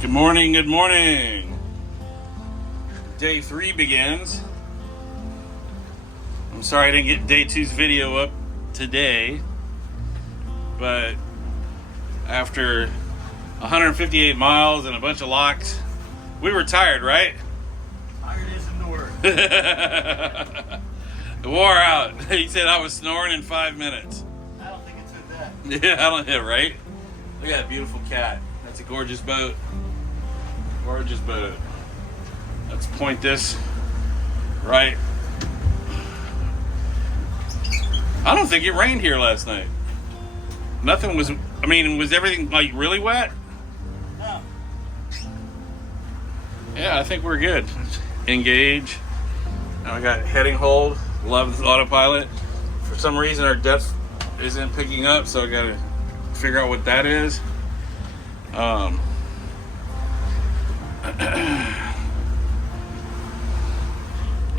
Good morning, good morning. Day 3 begins. I'm sorry I didn't get day 2's video up today, but after 158 miles and a bunch of locks, we were tired, right? Tired isn't the word. It wore out. He said I was snoring in 5 minutes. I don't think it took that. Yeah, I don't know, right? Look at that beautiful cat. That's a gorgeous boat. Gorgeous boat. Let's point this right. I don't think it rained here last night. Nothing was, I mean, was everything like really wet? No. Yeah, I think we're good. Engage. Now I got heading hold. Love the autopilot. For some reason our depth isn't picking up, so I gotta figure out what that is. I'll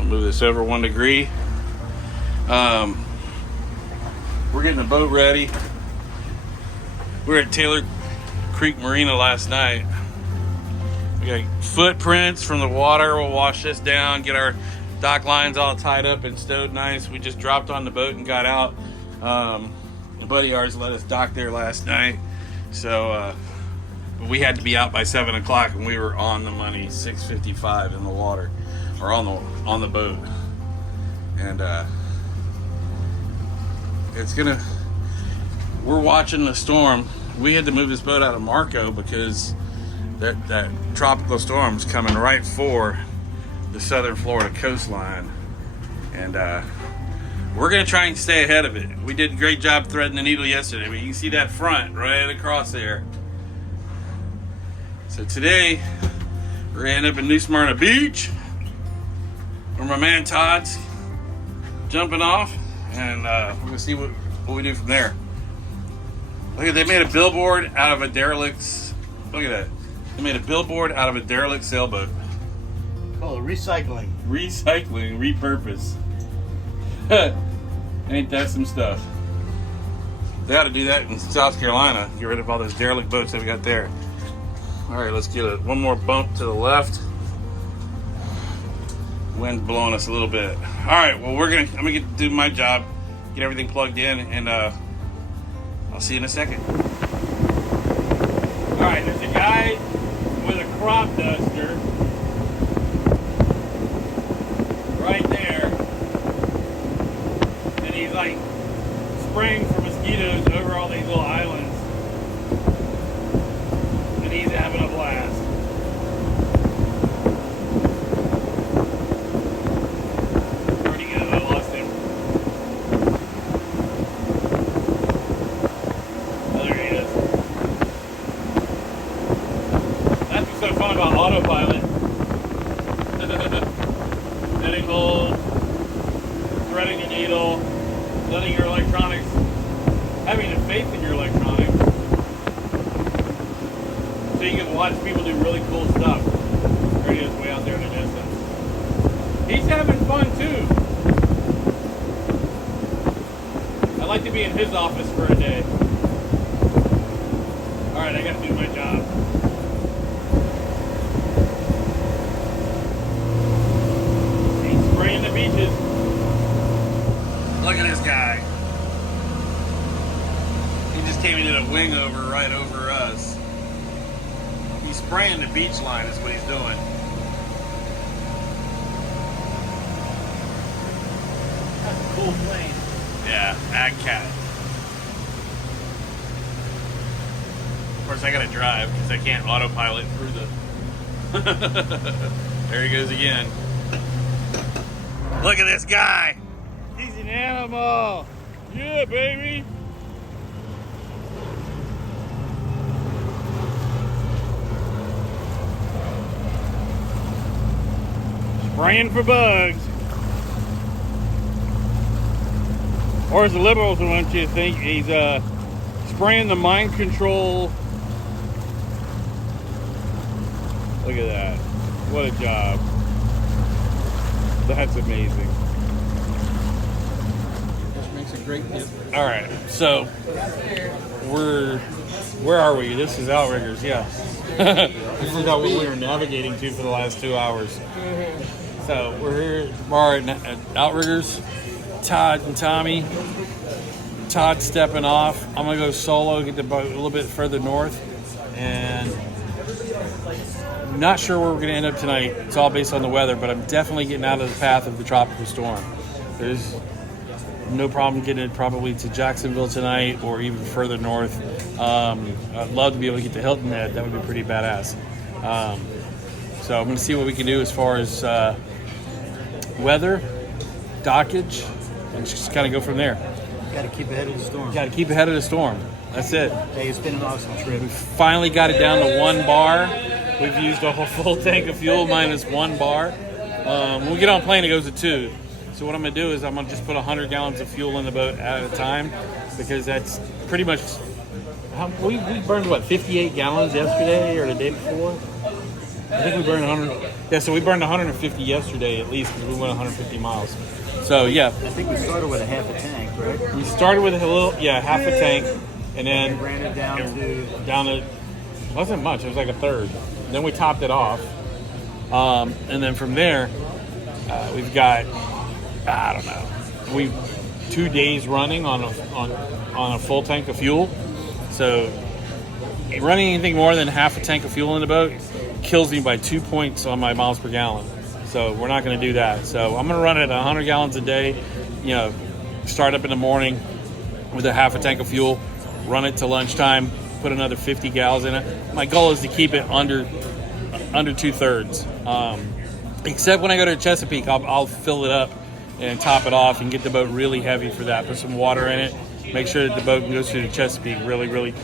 move this over 1 degree. We're getting the boat ready. We were at Taylor Creek Marina last night. We got footprints from the water. We'll wash this down, get our dock lines all tied up and stowed nice. We just dropped on the boat and got out. A buddy of ours let us dock there last night. So we had to be out by 7 o'clock, and we were on the money, 6:55 in the water, or on the boat. And we're watching the storm. We had to move this boat out of Marco because that tropical storm's coming right for the southern Florida coastline, and we're gonna try and stay ahead of it. We did a great job threading the needle yesterday, but you can see that front right across there. So today we're gonna end up in New Smyrna Beach, where my man Todd's jumping off, and we're gonna see what we do from there. Look at, they made a billboard out of a derelict. Look at that. They made a billboard out of a derelict sailboat. Call it recycling. Recycling, repurpose. Ain't that some stuff? They ought to do that in South Carolina. Get rid of all those derelict boats that we got there. All right, let's get one more bump to the left. Wind blowing us a little bit. All right, well, I'm gonna get to do my job, get everything plugged in, and I'll see you in a second. All right, there's a guy with a crop duster right there, and he's like spraying for mosquitoes over all these little islands, and he's having a blast. Where'd he go? I lost him. Oh, there he is. That's what's so fun about autopilot. Heading hold, threading the needle, letting your electronics, having the faith in your electronics, so you can watch people do really cool stuff. There he is, way out there in the distance. He's having fun too. I'd like to be in his office for a day. Alright, I gotta do my job. Spraying the beaches. Look at this guy. He just came and did a wing over right over us. He's spraying the beach line is what he's doing. That's a cool plane. Yeah, Ag Cat. Of course I gotta drive because I can't autopilot through the There he goes again. Look at this guy. He's an animal. Yeah, baby. Spraying for bugs. Or as the liberals want you to think, he's spraying the mind control. Look at that. What a job. That's amazing. Just makes a great gift. All right, so where are we? This is Outriggers, yeah. We forgot what we were navigating to for the last 2 hours. So we're here at the bar at Outriggers. Todd and Tommy. Todd's stepping off. I'm gonna go solo, get the boat a little bit further north, and I'm not sure where we're gonna end up tonight. It's all based on the weather, but I'm definitely getting out of the path of the tropical storm. There's no problem getting it probably to Jacksonville tonight or even further north. I'd love to be able to get to Hilton Head. That would be pretty badass. So I'm going to see what we can do as far as weather, dockage, and just kind of go from there. Got to keep ahead of the storm. Got to keep ahead of the storm. That's it. Hey, it's been an awesome trip. We finally got it down to 1 bar. We've used a whole full tank of fuel minus 1 bar. When we get on plane, it goes to 2. So what I'm going to do is I'm going to just put 100 gallons of fuel in the boat at a time, because that's pretty much we burned, what, 58 gallons yesterday or the day before? I think we burned 100. Yeah, so we burned 150 yesterday at least, because we went 150 miles. So, yeah. I think we started with a half a tank, right? We started with half a tank, and then ran it down to... it wasn't much. It was like a third. Then we topped it off. And then from there, we've got... I don't know. 2 days running on a full tank of fuel. So running anything more than half a tank of fuel in the boat kills me by 2 points on my miles per gallon. So we're not going to do that. So I'm going to run it at 100 gallons a day. You know, start up in the morning with a half a tank of fuel, run it to lunchtime, put another 50 gallons in it. My goal is to keep it under 2/3. Except when I go to Chesapeake, I'll fill it up and top it off and get the boat really heavy for that. Put some water in it. Make sure that the boat goes through the Chesapeake really, really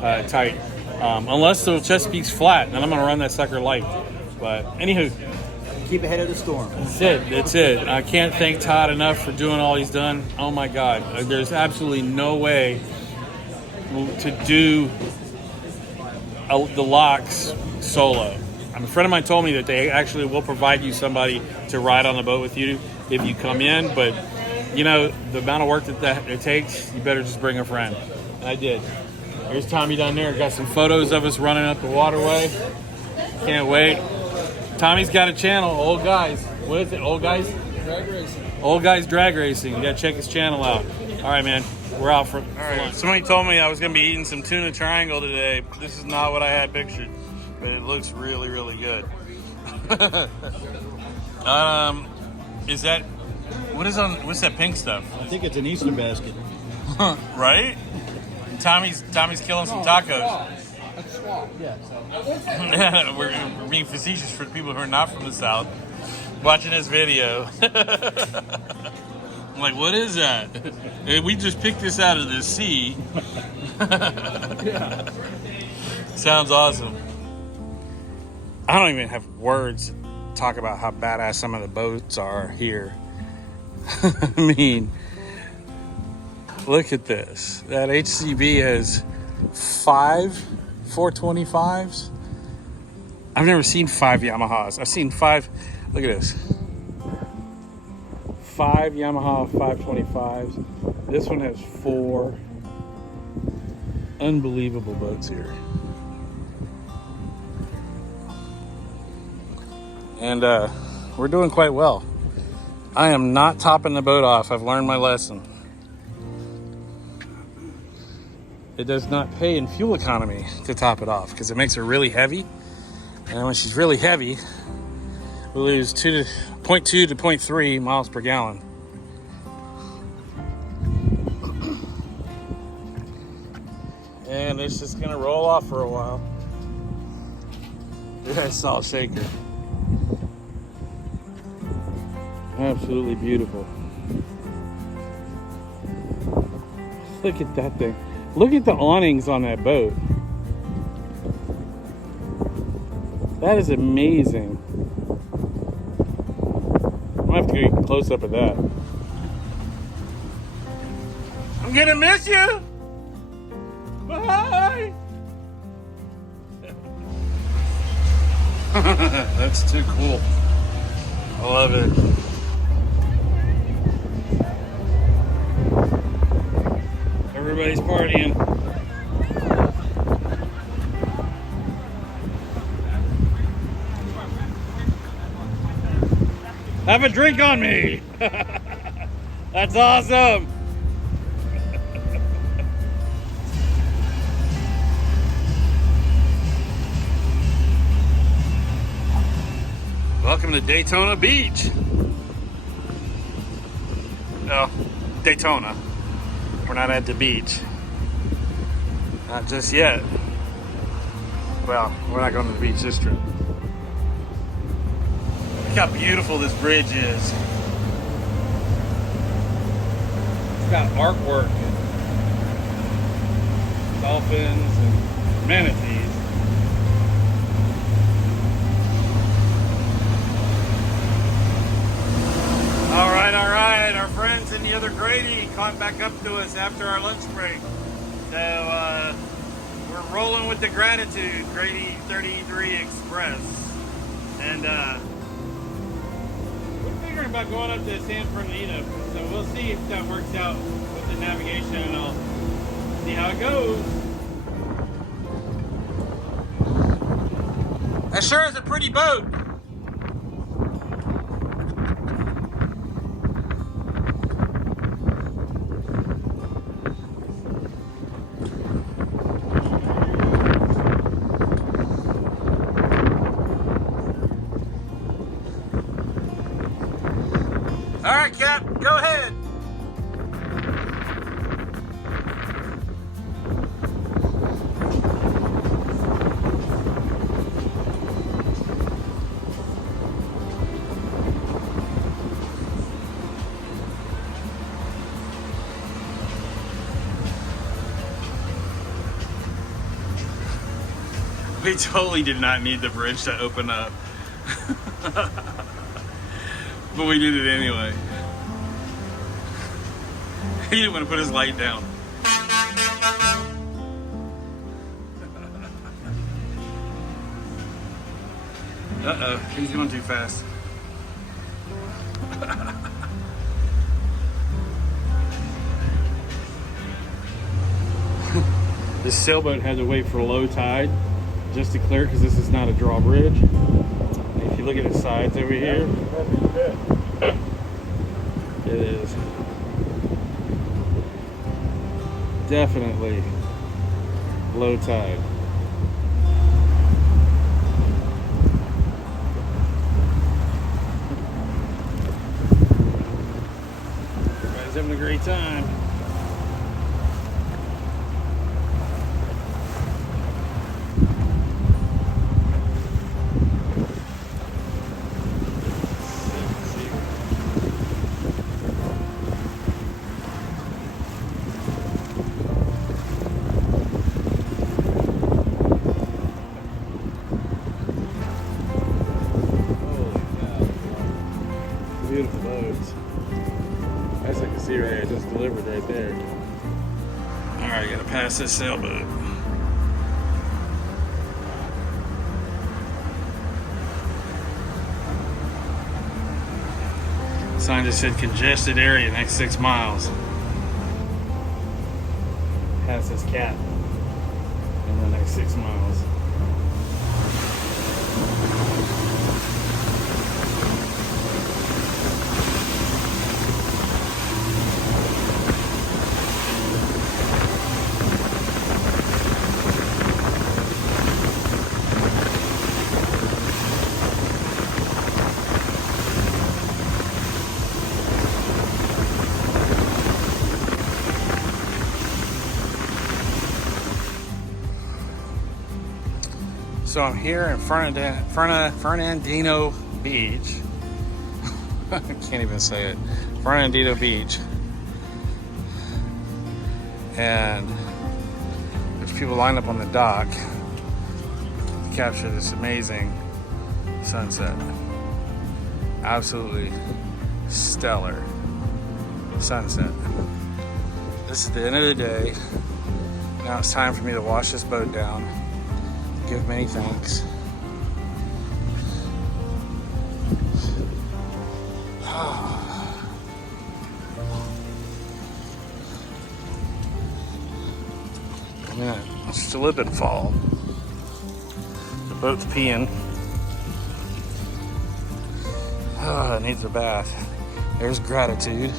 tight. Unless the Chesapeake's flat, then I'm going to run that sucker light. But anywho. Keep ahead of the storm. That's it. I can't thank Todd enough for doing all he's done. Oh my God. There's absolutely no way to do the locks solo. A friend of mine told me that they actually will provide you somebody to ride on the boat with you if you come in, but you know, the amount of work that it takes, you better just bring a friend. And I did. Here's Tommy down there. Got some photos of us running up the waterway. Can't wait. Tommy's got a channel, Old Guys. What is it, Old Guys? Drag racing. Old Guys Drag Racing. You gotta check his channel out. All right, man. We're out for lunch. Somebody told me I was gonna be eating some tuna triangle today. This is not what I had pictured, but it looks really, really good. Is that what's that pink stuff? I think it's an Easter basket. Right? Tommy's killing some tacos. That's swamp. Yeah. We're being facetious for people who are not from the South watching this video. I'm like, what is that? We just picked this out of the sea. Sounds awesome. I don't even have words to talk about how badass some of the boats are here. I mean, look at this. That HCB has 5 425s. I've never seen 5 Yamahas. I've seen 5. Look at this. 5 Yamaha 525s. This one has 4. Unbelievable boats here. And we're doing quite well. I am not topping the boat off. I've learned my lesson. It does not pay in fuel economy to top it off because it makes her really heavy. And when she's really heavy, we lose 0.2 to 0.3 miles per gallon. And it's just gonna roll off for a while. Yeah, salt shaker. Absolutely beautiful. Look at that thing. Look at the awnings on that boat. That is amazing. I'm gonna have to get a close up of that. I'm gonna miss you. Bye. That's too cool. I love it. Everybody's partying. Have a drink on me. That's awesome. Welcome to Daytona Beach. No, Daytona. We're not at the beach. Not just yet. Well, we're not going to the beach this trip. Look how beautiful this bridge is. It's got artwork. Dolphins and manatees. All right. Our friends in the other Grady caught back up to us after our lunch break. So we're rolling with the Gratitude Grady 33 Express. And we're figuring about going up to San Fernandina. So we'll see if that works out with the navigation, and I'll see how it goes. That sure is a pretty boat. All right, Cap, go ahead. We totally did not need the bridge to open up. But we did it anyway. He didn't want to put his light down. Uh-oh, he's going too fast. This sailboat had to wait for low tide just to clear, because this is not a drawbridge. If you look at the sides over here, it is definitely low tide. Everybody's having a great time. Beautiful boats. As I can see right here, I just delivered right there. Alright, gotta pass this sailboat. Sign just said congested area next 6 miles. Pass this cat in the next 6 miles. So I'm here in Fernandina Beach. I can't even say it. Fernandina Beach. And there's people lined up on the dock to capture this amazing sunset. Absolutely stellar sunset. This is the end of the day. Now it's time for me to wash this boat down. Give many thanks. I'm in a slip and fall. The boat's peeing. Oh, it needs a bath. There's gratitude.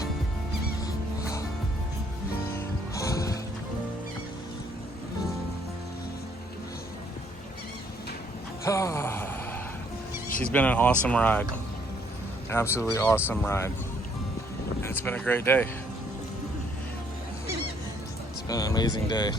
She's been an awesome ride. Absolutely awesome ride. And it's been a great day. It's been an amazing day.